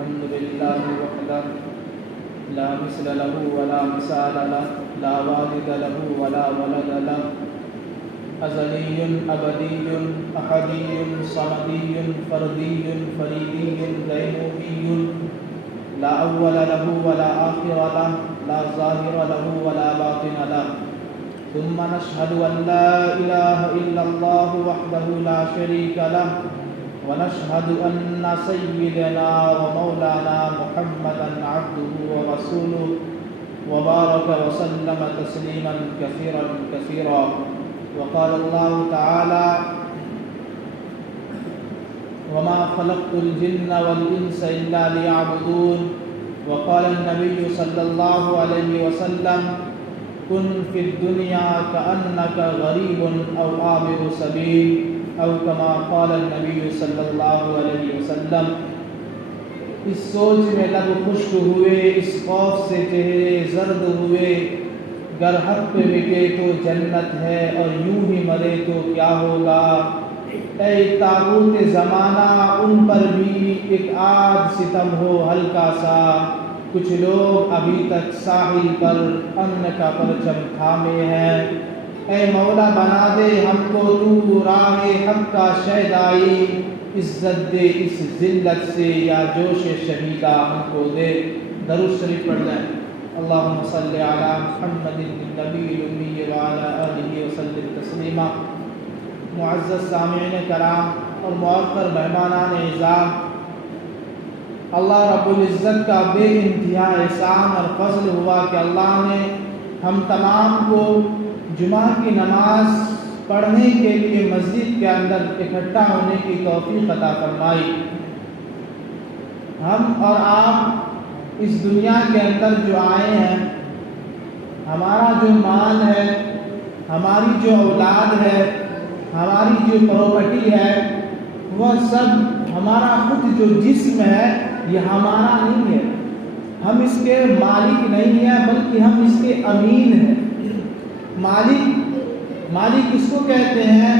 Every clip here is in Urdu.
الحمد لله وحده لا مثل له ولا مثال له لا والد له ولا ولد له أزلي أبدي أحدي صمدي فردي فريدي ديمومي لا أول له ولا آخر له لا ظاهر له ولا باطن له ثم نشهد أن لا إله إلا الله وحده لا شريك له ونشهد أن سيدنا ومولانا محمدا عبده ورسوله وبارك وسلم تسليما كثيرا كثيرا وقال الله تعالى وما خلقت الجن والإنس إلا ليعبدون وقال النبي صلى الله عليه وسلم كن في الدنيا كأنك غريب أو عابر سبيل أو كما قال النبي صلی اللہ علیہ وسلم۔ اس سوچ میں لب خشک ہوئے، اس خوف سے چہرے زرد ہوئے، گر حق پہ مٹے تو جنت ہے اور یوں ہی مرے تو کیا ہوگا۔ اے طاغوت زمانہ ان پر بھی ایک آدھ ستم ہو ہلکا سا، کچھ لوگ ابھی تک ساحل پر امن کا پرچم تھامے ہیں۔ اے مولا بنا دے ہم کو تو راہ حق کا شہدائی، عزت دے اس ذلت سے یا جوش شہیدہ ہم کو دے۔ درود شریف پڑھ لیں۔ اللہم صلی علی محمد النبی الامی وعلی آلہ وسلم تسلیما۔ معزز سامعین کرام اور موقر مہمانان اعزام، اللہ رب العزت کا بے انتہا احسان اور فضل ہوا کہ اللہ نے ہم تمام کو جمعہ کی نماز پڑھنے کے لیے مسجد کے اندر اکٹھا ہونے کی توفیق عطا فرمائی۔ ہم اور آپ اس دنیا کے اندر جو آئے ہیں، ہمارا جو مال ہے، ہماری جو اولاد ہے، ہماری جو پراپرٹی ہے، وہ سب ہمارا خود جو جسم ہے یہ ہمارا نہیں ہے۔ ہم اس کے مالک نہیں ہیں بلکہ ہم اس کے امین ہیں۔ مالک اس کو کہتے ہیں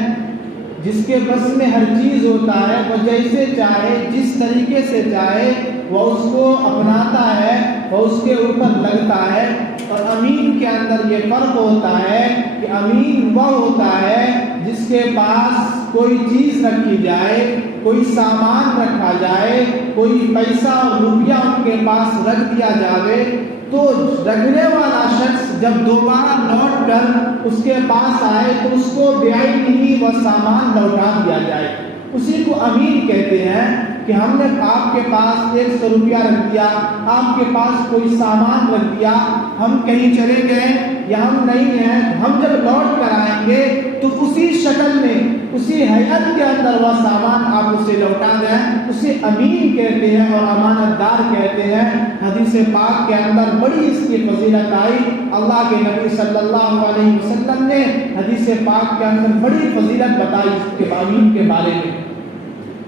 جس کے بس میں ہر چیز ہوتا ہے، وہ جیسے چاہے جس طریقے سے چاہے وہ اس کو اپناتا ہے، وہ اس کے اوپر لگتا ہے۔ اور امین کے اندر یہ فرق ہوتا ہے کہ امین وہ ہوتا ہے جس کے پاس کوئی چیز رکھی جائے، کوئی سامان رکھا جائے، کوئی پیسہ اور روپیہ ان کے پاس رکھ دیا جاوے تو رکھنے والا شخص جب دوبارہ لوٹ کر اس کے پاس آئے تو اس کو بعین ہی وہ سامان لوٹا دیا جائے۔ اسی کو امین کہتے ہیں کہ ہم نے آپ کے پاس 100 روپیہ رکھ دیا، آپ کے پاس کوئی سامان رکھ دیا، ہم کہیں چلے گئے یا ہم نہیں ہیں، ہم جب لوٹ کر آئیں گے تو اسی شکل میں اسی حیت کے اندر وہ سامان آپ اسے لوٹا دیں، اسے امین کہتے ہیں اور امانت دار کہتے ہیں۔ حدیث پاک کے اندر بڑی اس کی فضیلت آئی، اللہ کے نبی صلی اللہ علیہ وسلم نے حدیث پاک کے اندر بڑی فضیلت بتائی اس کے امین کے بارے میں۔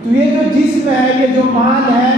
تو یہ جو جسم ہے، یہ جو مال ہے،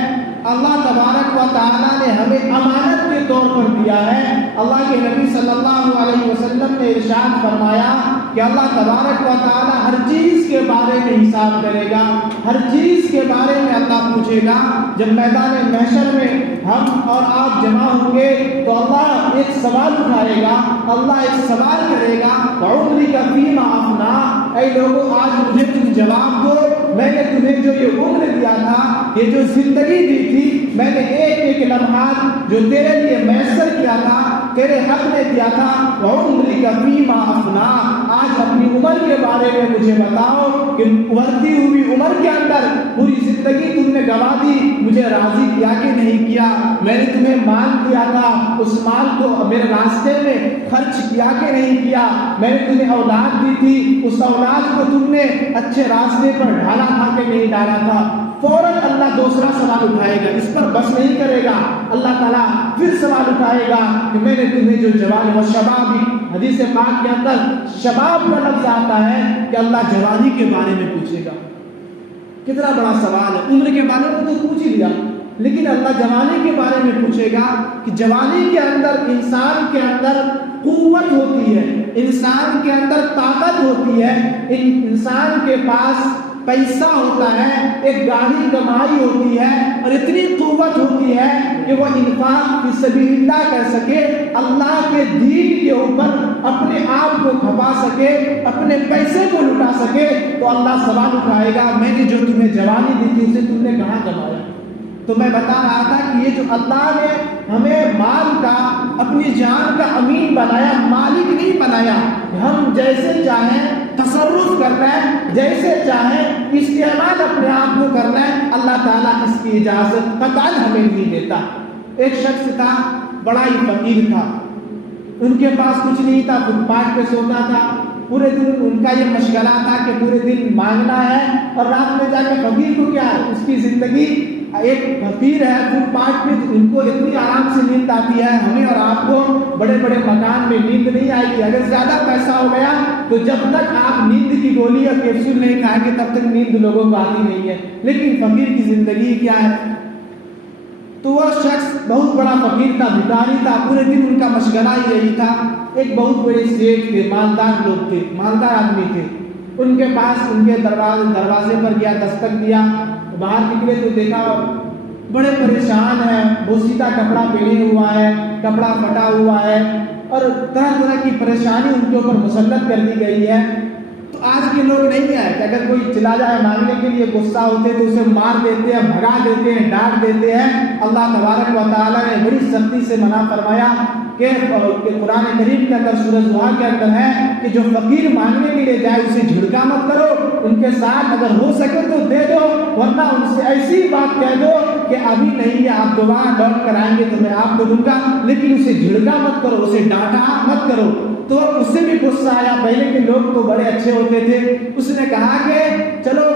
اللہ تبارک و تعالیٰ نے ہمیں امانت کے طور پر دیا ہے۔ اللہ کے نبی صلی اللہ علیہ وسلم نے ارشاد فرمایا کہ اللہ تبارک و تعالیٰ ہر چیز کے بارے میں حساب کرے گا، ہر چیز کے بارے میں اللہ پوچھے گا۔ جب میدان محشر میں ہم اور آپ جمع ہوں گے تو اللہ ایک سوال اٹھائے گا، اللہ ایک سوال کرے گا وَعُمْرِكَ فِيمَا أَفْنَىٰ، اے لوگوں آج مجھے تم جواب دو، میں نے تمہیں جو یہ عمر دیا تھا، یہ جو زندگی دی تھی، میں نے ایک ایک لمحات جو تیرے لیے میسر کیا تھا، تیرے حق میں دیا تھا، وَعُمْرِكَ فِيمَا أَفْنَىٰ، آج اپنی عمر کے بارے میں مجھے بتاؤ کہ ابھرتی ہوئی عمر کے اندر پوری زندگی تم نے گوا دی، مجھے راضی کیا کہ نہیں کیا؟ میں نے تمہیں مال دیا تھا، اس مال کو میرے راستے میں خرچ کیا کہ نہیں کیا؟ میں نے تمہیں اولاد دی تھی، اس اولاد کو تم نے اچھے راستے پر ڈالا تھا کہ نہیں ڈالا تھا؟ فوراً اللہ دوسرا سوال اٹھائے گا، اس پر بس نہیں کرے گا، اللہ تعالیٰ پھر سوال اٹھائے گا کہ میں نے تمہیں جو جوانی و شبابی، حدیث پاک کے اندر شباب کا لفظ آتا ہے کہ اللہ جوانی کے بارے میں پوچھے گا۔ کتنا بڑا سوال ہے، عمر کے بارے میں تو پوچھ ہی لیا، لیکن اللہ جوانی کے بارے میں پوچھے گا کہ جوانی کے اندر انسان کے اندر قوت ہوتی ہے، انسان کے اندر طاقت ہوتی ہے، انسان کے پاس پیسہ ہوتا ہے، ایک گاڑی کمائی ہوتی ہے اور اتنی قوت ہوتی کہ وہ انفاق فی سبیل اللہ کر سکے، اللہ کے دین کے اوپر اپنے آپ کو کھپا سکے، اپنے پیسے کو لٹا سکے، تو اللہ سوال اٹھائے گا میں نے جو تمہیں جوانی دی تھی اسے تم نے کہاں کمایا؟ تو میں بتا رہا تھا کہ یہ جو اللہ نے ہمیں مال کا، اپنی جان کا امین بنایا، مالک نہیں بنایا، ہم جیسے چاہیں تصرف کرنا ہے، جیسے چاہیں استعمال اپنے آپ کو کرنا ہے، اللہ تعالیٰ اس کی اجازت قطعاً ہمیں نہیں دیتا۔ ایک شخص تھا، بڑا ہی فقیر تھا، ان کے پاس کچھ نہیں تھا، فٹ پاتھ پہ سوتا تھا، پورے دن ان کا یہ مشغلہ تھا کہ پورے دن مانگنا ہے اور رات میں جا کے فقیر کو کیا ہے، اس کی زندگی ایک فقیر ہے فٹ پاتھ پہ، ان کو اتنی آرام سے نیند آتی ہے، ہمیں اور آپ کو بڑے بڑے مکان میں نیند نہیں آئے گی۔ اگر زیادہ پیسہ ہو گیا تو جب تک آپ نیند کی گولی یا کیپسول نہیں کھائیں گے تب تک نیند لوگوں کو آتی نہیں ہے، لیکن فقیر کی زندگی کیا ہے؟ تو وہ شخص بہت بڑا فقیر تھا، بھکاری تھا، پورے دن ان کا مشغلہ ہی یہی تھا۔ ایک بہت بڑے سیٹ تھے، مالدار لوگ تھے، مالدار آدمی تھے، ان کے پاس ان کے دروازے پر گیا، دستک دیا، باہر نکلے تو دیکھا بڑے پریشان ہیں، بوسیدہ کپڑا پہنے ہوا ہے، کپڑا پھٹا ہوا ہے اور طرح طرح کی پریشانی ان کے اوپر مسلط کر دی گئی ہے۔ تو آج کے لوگ نہیں ہے کہ اگر کوئی چلا جائے مانگنے کے لیے غصہ ہوتے تو اسے مار دیتے ہیں، بھگا دیتے ہیں، ڈانٹ دیتے ہیں۔ اللہ تبارک و تعالیٰ نے بڑی سختی سے منع فرمایا کہ قرآن کریم کے اندر سورہ زحا کے اندر ہے کہ جو فقیر مانگنے کے لیے جائے اسے جھڑکا مت کرو، ان کے ساتھ اگر ہو سکے تو دے دو، ورنہ ان سے ایسی بات کہہ دو کہ ابھی نہیں ہے، آپ دوبارہ لوٹ کر آئیں گے تو میں آپ کو دوں گا، لیکن اسے جھڑکا مت کرو، اسے ڈانٹا مت کرو۔ تو اس سے بھی غصہ آیا، پہلے کے لوگ تو بڑے اچھے ہوتے تھے، اس نے کہا کہ چلو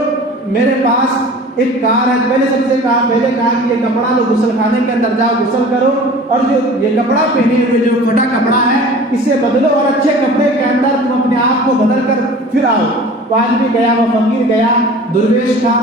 میرے پاس ایک کار ہے، پہلے کہا کہ یہ کپڑا لو، غسل خانے کے اندر جاؤ، غسل کرو، اور جو یہ کپڑا پہنے ہوئے جو پھٹا کپڑا ہے اسے بدلو اور اچھے کپڑے کے اندر تم اپنے آپ کو بدل کر پھر آؤ۔ وہ آدمی گیا، وہ فقیر گیا، درویش تھا،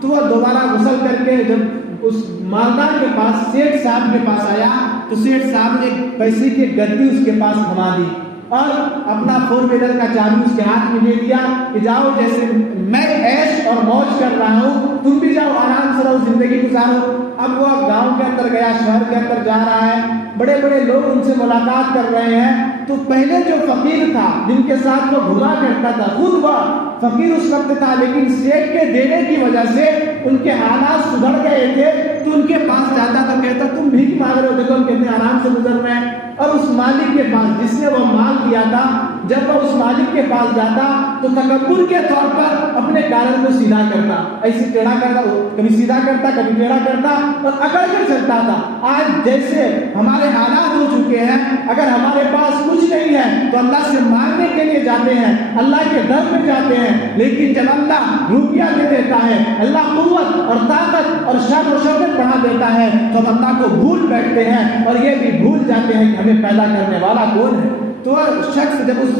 تو وہ دوبارہ غسل کر کے جب اس مالدار کے پاس، سیٹھ صاحب کے پاس آیا تو سیٹھ صاحب نے پیسے کی گدی اس کے پاس تھما دی اور اپنا 4 ویلر کا چابی اس کے ہاتھ میں دے دیا کہ جاؤ، جیسے میں عیش اور موج کر رہا ہوں تم بھی جاؤ، آرام سے رہو، زندگی گزارو۔ اب وہ گاؤں کے اندر گیا، شہر کے اندر جا رہا ہے، بڑے بڑے لوگ ان سے ملاقات کر رہے ہیں، تو پہلے جو فقیر تھا جن کے ساتھ وہ گھما کرتا تھا، خود وہ فقیر اس وقت تھا، لیکن سیٹ کے دینے کی وجہ سے ان کے حالات سدھر گئے تھے، تو ان کے پاس جاتا تو کہتا تم بھیک مانگ رہے ہو، دیکھو ہم کتنے آرام سے گزر رہے ہیں۔ اور اس مالک کے پاس جس نے وہ مال دیا تھا، جب وہ اس مالک کے پاس جاتا تو تکبر کے طور پر اپنے ڈالر کو سیدھا کرتا، ایسے ٹیڑھا کرتا، کبھی سیدھا کرتا کبھی ٹیڑھا کرتا اور اکڑ کر چلتا تھا۔ آج جیسے ہمارے حالات ہو چکے ہیں، اگر ہمارے پاس کچھ نہیں ہے تو اللہ سے مانگنے کے لیے جاتے ہیں، اللہ کے در میں جاتے ہیں، لیکن جب اللہ روپیہ دے دیتا ہے، اللہ قوت اور طاقت اور شان و شوکت بڑھا دیتا ہے تو ہم اللہ کو بھول بیٹھتے ہیں اور یہ بھی بھول جاتے ہیں کہ ہمیں پیدا کرنے والا کون ہے۔ تو شخص جب اس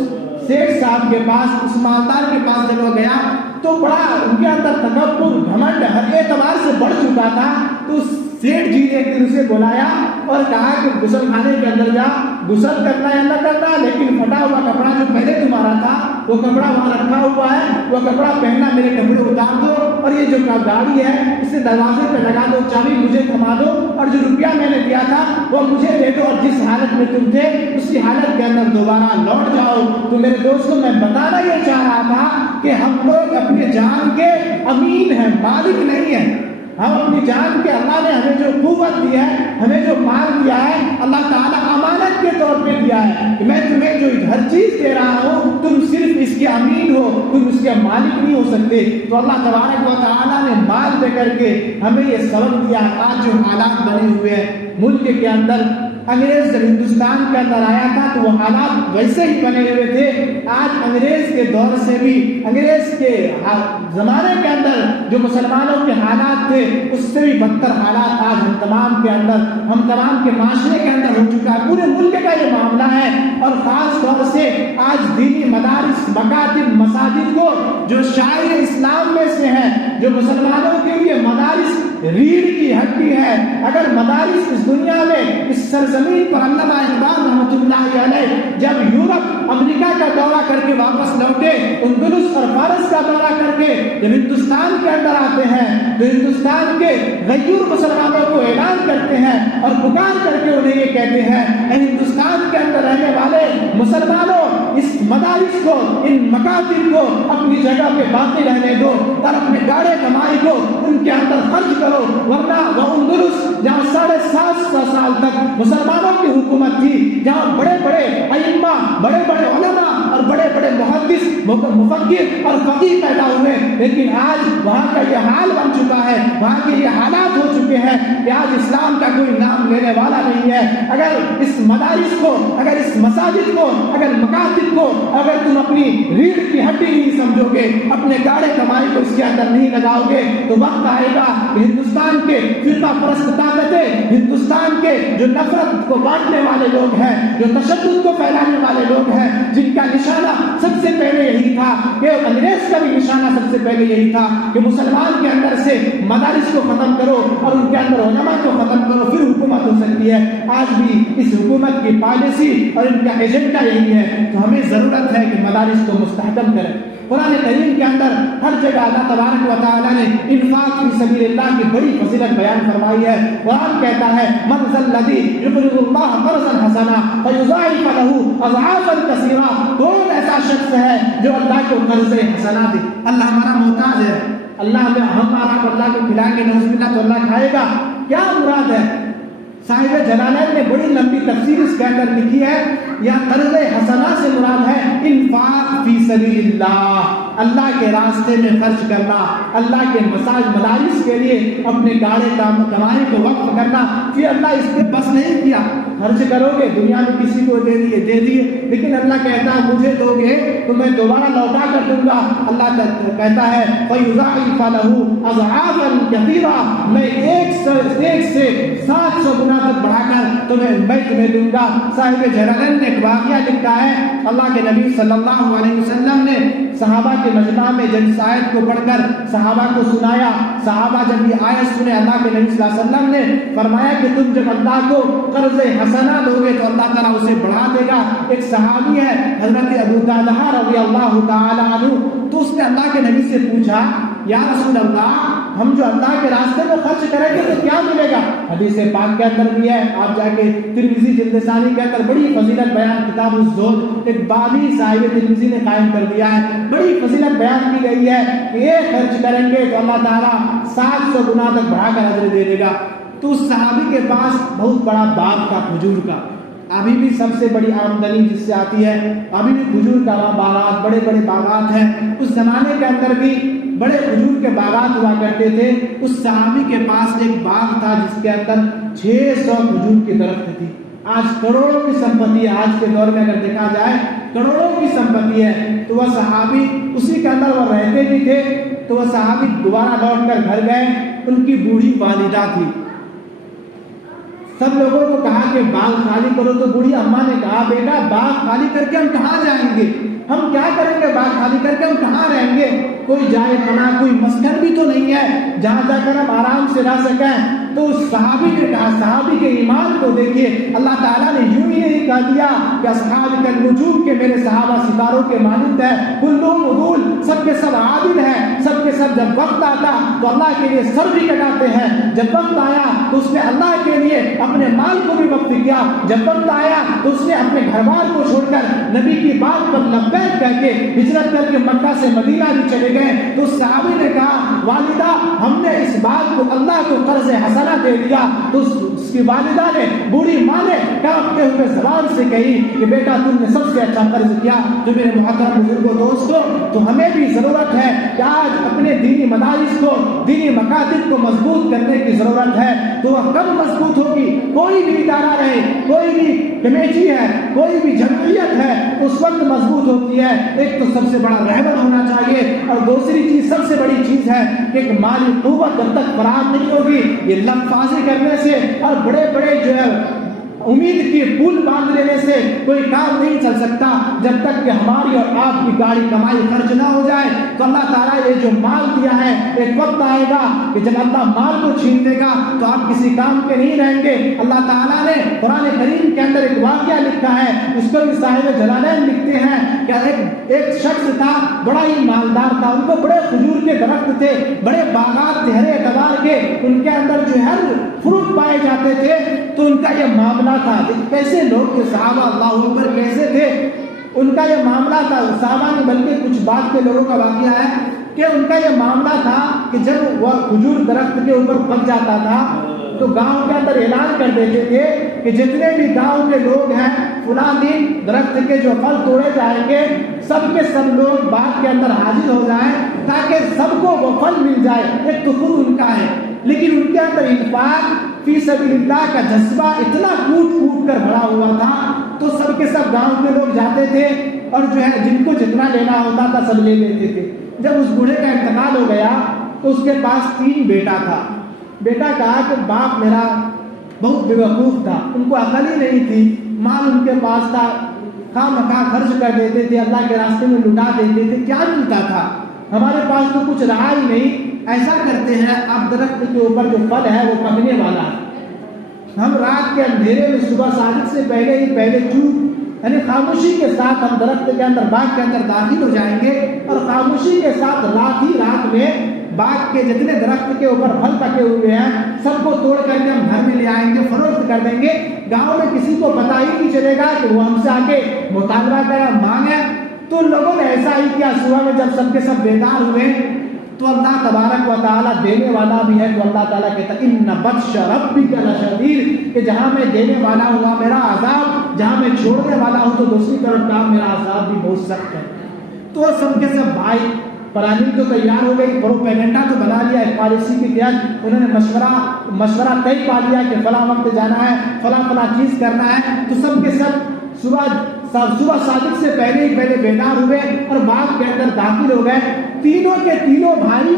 سیٹھ صاحب کے پاس، اس مالدار کے پاس جب وہ گیا تو بڑا ان کے اندر تکبر، گھمنڈ ہر اعتبار سے بڑھ چکا تھا، تو سیٹھ جی نے ایک دن اسے بلایا اور کہا کہ غسل خانے کے اندر جا، غسل کرنا یا نہ کرنا، لیکن پھٹا ہوا کپڑا جو پہلے تمہارا تھا وہ کپڑا وہاں رکھا ہوا ہے، وہ کپڑا پہننا، میرے کپڑے اتار دو، اور یہ جو گاڑی ہے اسے دروازے پہ لگا دو، چابی مجھے تھما دو، اور جو روپیہ میں نے دیا تھا وہ مجھے دے دو، اور جس حالت میں تم تھے اسی حالت کے اندر دوبارہ لوٹ جاؤ۔ تو میرے دوستوں، میں بتانا یہ چاہ رہا تھا کہ ہم لوگ اپنے جان کے امین ہیں، مالک نہیں ہیں۔ ہم اپنی جان کے، اللہ نے ہمیں جو قوت دی ہے، ہمیں جو مال دیا ہے، اللہ تعالیٰ امانت کے طور پہ دیا ہے کہ میں تمہیں جو ہر چیز دے رہا ہوں تم صرف اس کے امین ہو، تم اس کے مالک نہیں ہو سکتے۔ تو اللہ تبارک و تعالیٰ نے مال دے کر کے ہمیں یہ سبق دیا۔ آج جو حالات بنے ہوئے ہیں ملک کے اندر، انگریز جب ہندوستان کے اندر آیا تھا تو وہ حالات ویسے ہی بنے ہوئے تھے۔ آج انگریز کے دور سے بھی، انگریز کے زمانے کے اندر جو مسلمانوں کے حالات تھے اس سے بھی بدتر حالات آج ہم تمام کے معاشرے کے اندر ہو چکا ہے۔ پورے ملک کا یہ معاملہ ہے، اور خاص طور سے آج دینی مدارس، مکاتب، مساجد کو جو شاعر اسلام میں سے ہیں، جو مسلمانوں کے لیے مدارس ریڑھ کی ہڈی ہے، اگر مدارس اس دنیا میں، اس سرزمین پر، علامہ اقبال رحمۃ اللہ علیہ جب یورپ، امریکہ کا دورہ کر کے واپس لوٹے، اندلس اور فارس کا دورہ کر کے جب ہندوستان کے اندر آتے ہیں تو ہندوستان کے غیور مسلمانوں کو اعلان کرتے ہیں اور پکار کر کے انہیں یہ کہتے ہیں اے ہندوستان کے اندر رہنے والے مسلمانوں، اس مدارس کو، ان مکاتب کو اپنی جگہ پہ باقی رہنے دو اور اپنے گاڑے کمائی کو ان کے اندر خرچ کرو، ورنہ وہ اندلس جہاں 750 سال تک مسلمانوں کی حکومت تھی، جہاں بڑے بڑے ائمہ، بڑے بڑے علماء اور بڑے بڑے محدث، مفکر اور فقیہ پیدا ہوئے، لیکن آج وہاں کا یہ حال بن چکا ہے، وہاں کے یہ حالات ہو چکے ہیں کہ آج اسلام کا کوئی نام لینے والا نہیں ہے۔ اگر اس مدارس کو، اگر اس مساجد کو، اگر مکاتب کو اگر تم اپنی ریڑھ کی ہڈی نہیں سمجھو گے، اپنے گاڑے کمائی کو اس کے اندر نہیں لگاؤ گے، تو وقت آئے گا کہ ہندوستان کے فرقہ پرست طاقتیں، ہندوستان کے جو نفرت کو بانٹنے والے لوگ ہیں، جو تشدد کو پھیلانے والے لوگ ہیں، جن کا نشانہ سب سے پہلے یہی تھا کہ انگریز کا بھی نشانہ سب سے پہلے یہی تھا کہ مسلمان کے اندر سے مدارس کو ختم کرو اور ان کے اندر علماء کو ختم کرو، پھر حکومت ہو سکتی ہے۔ آج بھی اس حکومت کی پالیسی اور ان کا ایجنڈا یہی ہے، تو ہمیں ضرورت ہے کہ مدارس کو مستحکم کریں۔ قرآن کریم کے اندر ہر جگہ اللہ تبارک و تعالیٰ نے انفاق فی سبیل اللہ کی بڑی فضیلت بیان فرمائی ہے۔ قرآن کہتا ہے من ذا الذی یقرض اللہ قرضا حسنا فیضاعف له اضعافا کثیرا، کون ایسا شخص ہے جو اللہ کو قرض حسنا دے؟ اللہ ہمارا محتاج ہے، ہم اللہ کو کھلائیں گے نعوذ باللہ تو اللہ کھائے گا؟ کیا مراد ہے؟ صاحب جلالین نے بڑی لمبی تفسیر اس کے اندر لکھی ہے، یا قرض حسنہ سے مراد ہے انفاق فی سبیل اللہ، اللہ کے راستے میں خرچ کرنا، اللہ کے مدارس کے لیے اپنے گاڑے کمائی کو وقف کرنا۔ پھر اللہ اس پہ بس نہیں کیا، خرچ کرو گے دنیا میں کسی کو دے دیے، لیکن اللہ کہتا ہے مجھے دو گے تو میں دوبارہ لوٹا کر دوں گا۔ اللہ کہتا ہے فَيُضَاعِفَ لَهُ أَضْعَافًا كَثِيرًا، میں ایک سے 700 گنا تک بڑھا کر تمہیں دوں گا۔ صاحب جلالین نے ایک واقعہ لکھا ہے، اللہ کے نبی صلی اللہ علیہ وسلم نے صحابہ کے مجمع میں جب اس آیت کو پڑھ کر صحابہ کو سنایا، صحابہ جب یہ آیت سنے، اللہ کے نبی صلی اللہ علیہ وسلم نے فرمایا کہ تم جب اللہ کو قرض حسنہ دو گے تو اللہ تعالیٰ اسے بڑھا دے گا۔ ایک صحابی ہے حضرت ابو طلحہ رضی اللہ تعالی عنہ، تو اس نے اللہ کے نبی سے پوچھا یا رسول اللہ، ہم جو اللہ کے راستے میں خرچ کریں گے تو کیا ملے گا؟ حدیث پاک کے اندر بھی ہے، آپ جا کے ترمذی جلد ثانی کے اندر بڑی فضیلت بیان، کتاب الزہد ایک بابی صاحب ترمذی نے قائم کر دیا ہے، بڑی فضیلت بیان کی گئی ہے کہ یہ خرچ کریں گے تو اللہ تعالیٰ 700 گنا تک بڑھا کر اجر دے دے گا۔ تو اس صحابی کے پاس بہت بڑا باغ تھا کھجور کا، ابھی بھی سب سے بڑی آمدنی جس سے آتی ہے، ابھی بھی کھجور کا باغات، بڑے بڑے باغات ہیں۔ اس زمانے کے اندر بھی بڑے کھجور کے باغات ہوا کرتے تھے۔ اس صحابی کے پاس ایک باغ تھا جس کے اندر 600 کھجور کی درخت تھی۔ آج کروڑوں کی سمپتی ہے، آج کے دور میں اگر دیکھا جائے کروڑوں کی سمپتی ہے۔ تو وہ صحابی اسی کے اندر وہ رہتے بھی تھے، تو وہ صحابی دوبارہ لوٹ کر گھر گئے، ان کی بوڑھی والدہ تھی۔ سب لوگوں کو کہا کہ باغ خالی کرو، تو بوڑھی اماں نے کہا بیٹا باغ خالی کر کے ہم کہاں جائیں گے، ہم کیا کریں گے، باغ خالی کر کے ہم کہاں رہیں گے، کوئی جائے پناہ، کوئی مسکن بھی تو نہیں ہے جہاں جا کر ہم آرام سے رہ سکیں۔ تو اس صحابی نے کہا، صحابی کے ایمان کو دیکھیے، اللہ تعالیٰ نے یوں ہی نہیں کہہ دیا کہ اصحاب النجوم کے میرے صحابہ ستاروں کے مانند ہیں، کلہم عدول، سب کے سب عادل ہیں، سب کے سب جب وقت آتا تو اللہ کے لیے سر بھی کٹاتے ہیں، جب وقت آیا تو اس نے اللہ کے لیے اپنے مال کو بھی وقف کیا، جب وقت آیا تو اس نے اپنے گھر بار کو چھوڑ کر نبی کی بات پر لبیک کہہ کے ہجرت کر کے مکہ سے مدینہ بھی چلے گئے۔ تو صحابی نے کہا والدہ ہم نے اس بات کو اللہ کو قرض حسنہ دے دیا۔ تو اس کی والدہ نے، بوڑھی ماں نے کانپتے ہوئے زبان سے کہی کہ بیٹا تم نے سب سے اچھا قرض کیا۔ جو میرے محترم بزرگوں دوستوں، تو ہمیں بھی ضرورت ہے کہ آج اپنے دینی مدارس کو، دینی مکاتب کو مضبوط کرنے کی ضرورت ہے۔ تو وہ کب مضبوط ہوگی؟ کوئی بھی ادارہ رہے، کوئی بھی کمیٹی ہے، کوئی بھی جمعیت ہے، اس وقت مضبوط ہوتی ہے۔ ایک تو سب سے بڑا رہبر ہونا چاہیے، اور دوسری چیز سب سے بڑی چیز ہے کہ ایک مالی قوت جب تک فراہم نہیں ہوگی، یہ لفظی کرنے سے اور بڑے بڑے جو ہے امید کی پل باندھ لینے سے کوئی کام نہیں چل سکتا جب تک کہ ہماری اور آپ کی گاڑی کمائی خرچ نہ ہو جائے۔ تو اللہ تعالیٰ یہ جو مال دیا ہے، ایک وقت آئے گا کہ جب اللہ مال کو چھین دے گا تو آپ کسی کام کے نہیں رہیں گے۔ اللہ تعالیٰ نے قرآن کریم کے اندر ایک واقعہ لکھا ہے، اس کو بھی صاحب جلالین لکھتے ہیں کہ ایک شخص تھا، بڑا ہی مالدار تھا، ان کو بڑے کھجور کے درخت تھے، بڑے باغات تھے ہر اعتبار کے، ان کے اندر جو ہر فروٹ پائے جاتے تھے۔ تو ان کا یہ معاملہ تھا. کیسے لوگ تھے صحابہ، اللہ اکبر، کیسے تھے ان کا یہ معاملہ تھا. صحابہ نے بلکہ کچھ بعد کے لوگوں کا واقعہ ہے کہ ان کا یہ معاملہ تھا کہ جب وہ کھجور درخت کے اوپر پک جاتا تھا تو گاؤں کے اندر اعلان کر دیتے تھے کہ جتنے بھی گاؤں کے لوگ ہیں فلاں دن درخت کے جو پھل توڑے جائیں گے سب کے سب لوگ باغ کے اندر حاضر ہو جائیں تاکہ سب کو وہ پھل مل جائے. ایک تو خود ان کا ہے، لیکن ان کے اندر انفاق فی سبیل اللہ کا جذبہ اتنا کود کر بھرا ہوا تھا. تو سب کے سب گاؤں کے لوگ جاتے تھے اور جو ہے جن کو جتنا لینا ہوتا تھا سب لے لیتے تھے. جب اس بوڑھے کا انتقال ہو گیا تو اس کے پاس 3 بیٹا تھا. بیٹا کہا کہ باپ میرا بہت بے وقوف تھا، ان کو عقل ہی نہیں تھی، مال ان کے پاس تھا، خواہ مخواہ خرچ کر دیتے تھے، اللہ کے راستے میں لٹا دیتے تھے، کیا ملتا تھا، ہمارے پاس تو کچھ رہا ہی نہیں. ایسا کرتے ہیں اب درخت کے اوپر جو پھل ہے وہ پکنے والا ہے، ہم رات کے اندھیرے میں صبح صادق سے پہلے چوپ یعنی خاموشی کے ساتھ ہم درخت کے اندر باغ کے اندر داخل ہو جائیں گے اور خاموشی کے ساتھ رات میں باغ کے جتنے درخت کے اوپر پھل پکے ہوئے ہیں سب کو توڑ کر کے ہم گھر میں لے آئیں گے، فروخت کر دیں گے. گاؤں میں کسی کو پتہ ہی نہیں چلے گا کہ وہ ہم سے آ کے مطالبہ کرا مانگے. تو لوگوں نے ایسا ہی کیا. صبح میں جب سب کے سب بیدار ہوئے تو اللہ تبارک و تعالیٰ دینے والا بھی ہے. تو اللہ تعالیٰ کہتا ہے ان بطش ربک لشدید، کہ جہاں میں دینے والا ہوں میرا عذاب، جہاں میں چھوڑنے والا ہوں تو دوسری طرف کا میرا عذاب بھی بہت سخت ہے. تو سب کے سب بھائی پلاننگ تو تیار ہو گئی، پروپیگنڈا تو بنا لیا ہے، پالیسی کے تحت انہوں نے مشورہ طے پا لیا کہ فلاں وقت جانا ہے، فلاں چیز کرنا ہے. تو سب کے سب صبح صادق سے پہلے بیدار ہوئے اور باغ کے اندر داخل ہو گئے. تینوں کے تینوں بھائی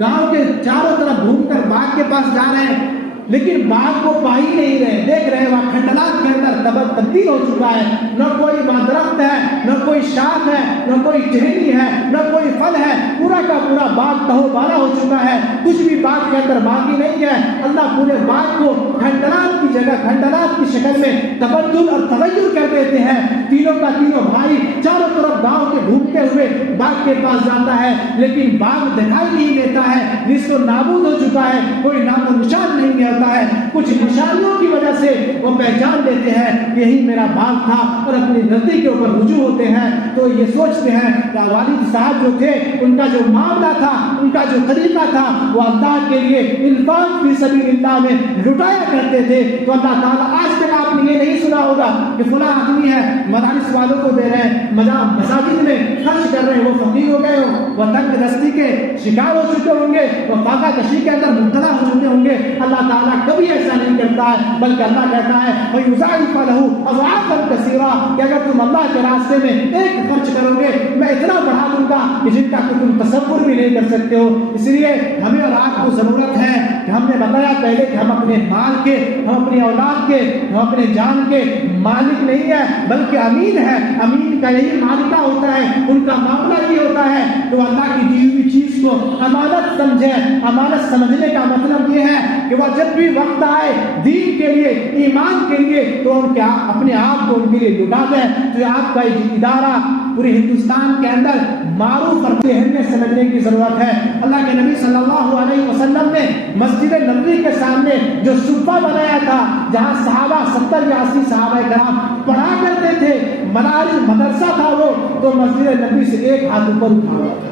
گاؤں کے چاروں طرف گھوم کر باغ کے پاس جا رہے ہیں، لیکن باغ کو پا ہی نہیں رہے. دیکھ رہے وہاں کھنڈلات کے اندر تبدیل ہو چکا ہے، نہ کوئی درخت ہے، نہ کوئی شاخ ہے، نہ کوئی ٹہنی ہے، نہ کوئی پھل ہے. پورا کا پورا باغ تہو بالا ہو چکا ہے، کچھ بھی باغ کے اندر باقی نہیں ہے. اللہ پورے باغ کو کھنڈلات کی جگہ کھنڈلات کی شکل میں تبدل اور تغیر کر دیتے ہیں. تینوں کا تینوں بھائی چاروں طرف گاؤں کے گھومتے ہوئے باغ کے پاس جاتا ہے، لیکن باغ دکھائی نہیں دیتا ہے، جس کو نابود ہو چکا ہے، کوئی نام و نشان نہیں ہے. کچھ نشانیوں کی وجہ سے وہ پہچان لیتے ہیں یہی میرا باغ تھا اور اپنی غلطی کے اوپر رجوع ہوتے ہیں. تو یہ سوچتے ہیں کہ والد صاحب جو تھے ان کا جو معاملہ تھا، ان کا جو طریقہ تھا وہ اللہ کے لیے انفاق فی سبیل اللہ میں لٹایا کرتے تھے. تو اللہ تعالیٰ آج تک آپ نے یہ نہیں سنا ہوگا کہ فلاں آدمی ہے مدارس والوں کو دے رہے ہیں، مساجد میں خرچ کر رہے ہیں، وہ فقیر ہو گئے ہوں، وہ تنگ دستی کے شکار ہو چکے ہوں گے، وہ فاقہ کشی کے اندر مبتلا ہو چکے ہوں گے. اللہ تعالیٰ کبھی ایسا نہیں کرتا ہے، بلکہ اللہ کہتا ہے وَيُضَاعِفَ لَهُ أَضْعَافًا كَثِيرًا، کہ اگر تم اللہ کے راستے میں ایک خرچ کرو گے میں اتنا بڑھا دوں گا کہ جن کا تم تصور بھی نہیں کر سکتے ہو. اس لیے ہمیں اور آپ کو ضرورت ہے کہ ہم نے بتایا پہلے کہ ہم اپنے مال کے، ہم اپنی اولاد کے، ہم اپنے جان کے مالک نہیں ہے بلکہ امین ہے. امین کا یہی مالکہ ہوتا ہے، ان کا معاملہ یہ ہوتا ہے. تو اللہ کی دی ہوئی چیز کو امانت سمجھے. امانت سمجھنے کا مطلب یہ ہے کہ وہ جب بھی وقت آئے دین کے لیے، ایمان کے لیے، تو ان کے اپنے آپ کو ان کے لیے لٹا دیں. تو آپ کا ادارہ پورے ہندوستان کے اندر معروف اور اہمیت سمجھنے کی ضرورت ہے. اللہ کے نبی صلی اللہ علیہ وسلم نے مسجد نبوی کے سامنے جو صفہ بنایا تھا جہاں صحابہ 70 یا 80 صحابہ کرام پڑھا کرتے تھے، مدرسہ تھا وہ، تو مسجد نبوی سے ایک ہاتھ اوپر اٹھا ہوا تھا.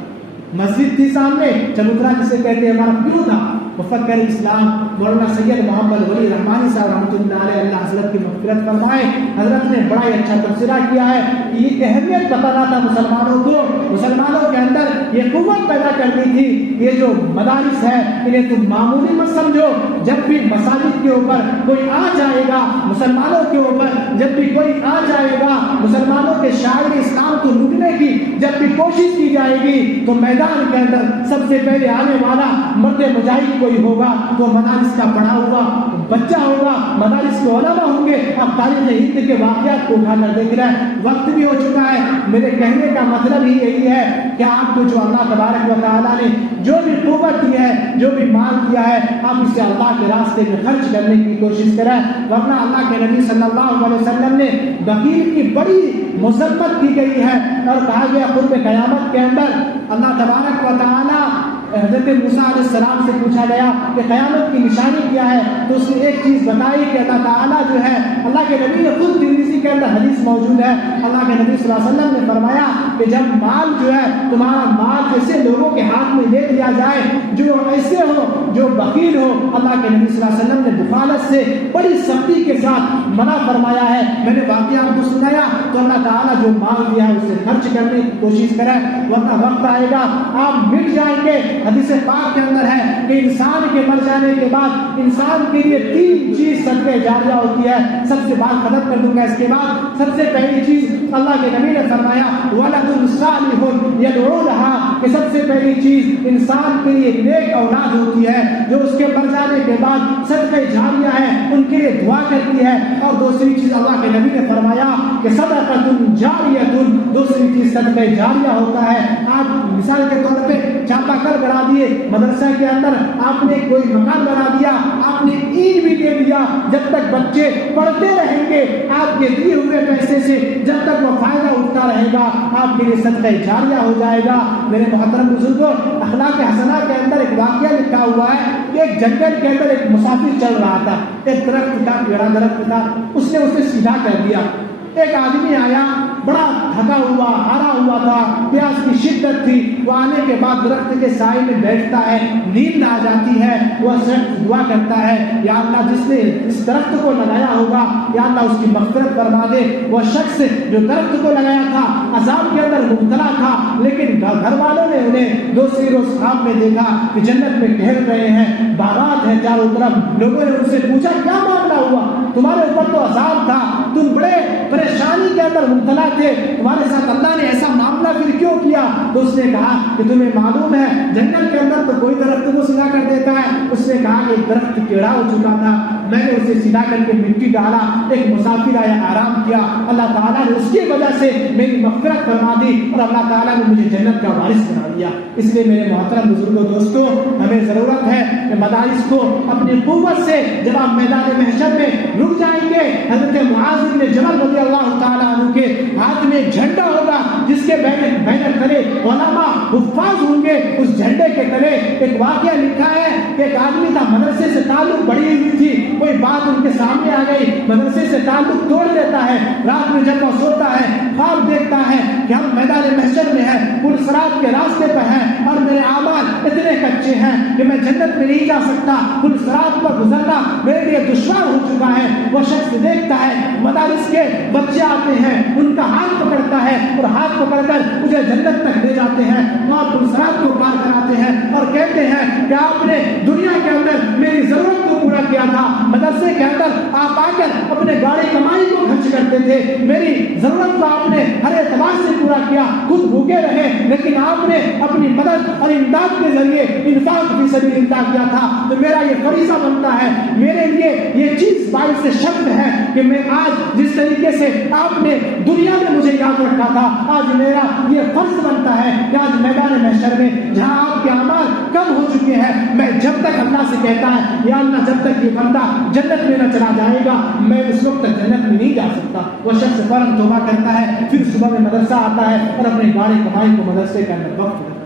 مسجد تھی سامنے، چبوترا جسے کہتے ہیں، ہمارا کیوں تھا مفکر اسلام مولانا سید محمد ولی رحمانی صاحب رحمۃ اللہ علیہ، اللہ حضرت کی مغفرت فرمائے. حضرت نے بڑا ہی اچھا تبصرہ کیا ہے کہ یہ اہمیت بتانا تھا مسلمانوں کو، مسلمانوں کے اندر یہ قوت پیدا کرنی تھی. یہ جو مدارس ہے انہیں تم معمولی مت سمجھو. جب بھی مساجد کے اوپر کوئی آ جائے گا، مسلمانوں کے اوپر جب بھی کوئی آ جائے گا، مسلمانوں کے شاعر اسلام کو لوٹنے کی جب بھی کوشش کی جائے گی، تو میدان کے اندر سب سے پہلے آنے والا مرد مجاہد کوئی ہوگا تو مدارس کا پڑھا ہوا بچہ ہوگا، مدارس کے علماء ہوں گے. اب تاریخ ہند کے واقعات کو اٹھا کر دیکھ رہے ہیں، وقت بھی ہو چکا ہے. میرے کہنے کا مطلب ہی یہی ہے کہ آپ کو جو اللہ تبارک و تعالیٰ نے جو بھی قوت دی ہے، جو بھی مال دیا ہے، آپ اسے اللہ کے راستے میں خرچ کرنے کی کوشش کریں. ورنہ اللہ کے نبی صلی اللہ علیہ وسلم نے بخیل کی بڑی مذمت کی گئی ہے اور کہا گیا قرب قیامت کے اندر اللہ تبارک و تعالیٰ حضرت موسیٰ علیہ السلام سے پوچھا گیا کہ قیامت کی نشانی کیا ہے، تو اس نے ایک چیز بتائی کہ اللہ تعالیٰ جو ہے، اللہ کے نبی نے خود ترمذی کے اندر حدیث موجود ہے، اللہ کے نبی صلی اللہ علیہ وسلم نے فرمایا کہ جب مال جو ہے، تمہارا مال ایسے لوگوں کے ہاتھ میں دے دیا جائے جو ایسے ہو، جو بخیل ہو، اللہ کے نبی صلی اللہ علیہ وسلم نے بخالت سے بڑی سختی کے ساتھ منع فرمایا ہے۔ میں نے واقعہ آپ کو سنایا تو اللہ تعالیٰ جو مال دیا ہے اسے خرچ کرنے کی کوشش کرے، ورنہ وقت آئے گا آپ مٹ جائیں گے۔ حدیث پاک کے اندر ہے کہ انسان کے مر جانے کے بعد انسان کے لیے 3 چیز صدقہ جاریہ ہوتی ہے۔ سب سے بات ختم کر دوں گا اس کے بعد، سب سے پہلی چیز اللہ کے نبی نے فرمایا ولد صالح یدعو لها، کہ سب سے پہلی چیز انسان کے لیے نیک اولاد ہوتی ہے جو اس کے مر جانے کے بعد صدقہ جاریہ ہے، ان کے لیے دعا کرتی ہے۔ اور دوسری چیز اللہ کے نبی نے فرمایا کہ صدقۃ جاریہ، دوسری چیز صدقہ جاریہ ہوتا ہے۔ آپ مثال کے طور پہ چاپا کل بنا دیے مدرسہ کے اندر، آپ نے کوئی مکان بنا دیا، آپ نے اینٹ بھی دے دیا، جب تک بچے پڑھتے رہیں گے آپ کے دیے ہوئے پیسے سے جب تک وہ فائدہ اٹھتا رہے گا آپ کے لیے صدقہ جاریہ ہو جائے گا۔ میرے محترم بزرگوں، اخلاق حسنہ کے اندر ایک واقعہ لکھا ہوا ہے کہ ایک جنگل کے اندر ایک مسافر چل رہا تھا، ایک درخت تھا، پیڑا درخت تھا، اس نے اسے سیدھا کر دیا۔ ایک آدمی آیا، بڑا تھکا ہوا، ہارا ہوا تھا، پیاس کی شدت تھی، وہ آنے کے بعد درخت کے سائے میں بیٹھتا ہے، نیند آ جاتی ہے، وہ شخص دعا کرتا ہے یا اللہ جس نے اس درخت کو لگایا ہوگا یا اللہ اس کی مغفرت فرما دے۔ وہ شخص جو درخت کو لگایا تھا عذاب کے اندر مبتلا تھا، لیکن گھر والوں نے انہیں دوسری روز خواب میں دیکھا کہ جنت میں ٹہل رہے ہیں، باغات ہیں چاروں طرف۔ لوگوں نے ان سے پوچھا کیا معاملہ ہوا، تمہارے اوپر تو عذاب تھا، تم بڑے پریشانی کے اندر مبتلا تھے، تمہارے ساتھ اللہ نے ایسا معاملہ پھر کیوں کیا؟ تو اس نے کہا کہ تمہیں معلوم ہے جنگل کے اندر تو کوئی درخت کو سیدھا کر دیتا ہے۔ اس نے کہا کہ ایک درخت ٹیڑھا ہو چکا تھا، میں نے اسے سیدھا کر کے مٹی ڈالا، ایک مسافر آیا آرام کیا، اللہ تعالیٰ نے اس کی وجہ سے میری مغفرت فرما دی اور اللہ تعالیٰ نے مجھے جنت کا وارث بنا دیا۔ اس لیے میرے محترم بزرگوں دوستوں، ہمیں ضرورت ہے کہ مدارس کو اپنی قوت سے جب آپ میدان محشر میں رک جائیں گے، حضرت معاذ بن جبل رضی اللہ تعالیٰ عنہ کے ہاتھ میں جھنڈا ہوگا جس کے بینر تلے علماء حفاظ ہوں گے، اس جھنڈے کے تلے ایک واقعہ لکھا ہے کہ ایک آدمی تھا، مدرسے سے تعلق بڑی ہوئی تھی، کوئی بات ان کے سامنے آ گئی، مدرسے سے تعلق توڑ دیتا ہے، رات میں جب وہ سوتا ہے خواب دیکھتا ہے کہ ہم میدان محشر میں ہیں، پلسرات کے راستے پر ہیں اور میرے اعمال اتنے کچے ہیں کہ میں جنت میں نہیں جا سکتا، پلسرات پر گزرنا میرے لیے دشوار ہو چکا ہے۔ وہ شخص دیکھتا ہے مدارس کے بچے آتے ہیں، ان کا ہاتھ پکڑتا ہے اور ہاتھ پکڑ کر مجھے جنت تک لے جاتے ہیں اور پلسرات کو پار کراتے ہیں اور کہتے ہیں کہ آپ نے دنیا کے اندر میری ضرورت کو پورا کیا تھا، مدرسے کے اندر آپ آ کر اپنے گاڑی کمائی کو خرچ کرتے تھے، میری ضرورت کو آپ نے ہر اعتبار سے پورا کیا، خود بھوکے رہے لیکن آپ نے اپنی مدد اور امداد کے ذریعے انفاق فی سبیل اللہ کیا تھا، تو میرا یہ فریضہ بنتا ہے، میرے لیے یہ چیز باعث شرط ہے کہ میں آج جس طریقے سے آپ نے دنیا میں مجھے یاد رکھا تھا، آج میرا یہ فرض بنتا ہے کہ آج میدان محشر میں جہاں آپ کے اعمال کم ہو چکے ہیں، میں جب تک اللہ سے کہتا ہے یا اللہ جب تک یہ بندہ جنت میں نہ چلا جائے گا میں اس وقت تک جنت میں نہیں جا سکتا، وہ شخص فوراً توبہ کرتا ہے، پھر صبح میں مدرسہ آتا ہے اور اپنے گاڑی کمائی کو مدرسے کے اندر وقف